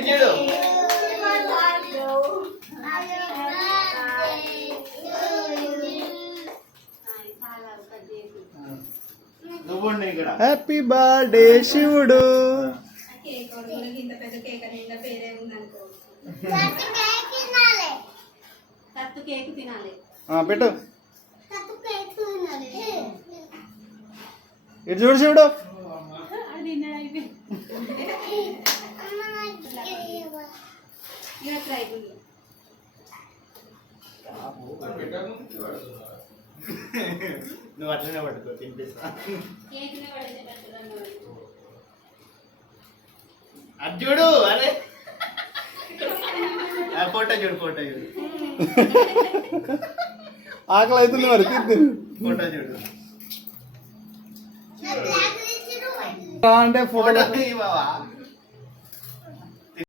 చూడు happy birthday శివుడు. పెట్టు ఇటు చూడు శివుడు. నువ్వు అట్లనే పట్టుకో తినిపిస్తా. అది చూడు అరే ఫోటో చూడు ఫోటో చూడు ఆకలి అవుతుంది మరి తిద్దు. ఫోటో చూడు అంటే ఫోటో బావా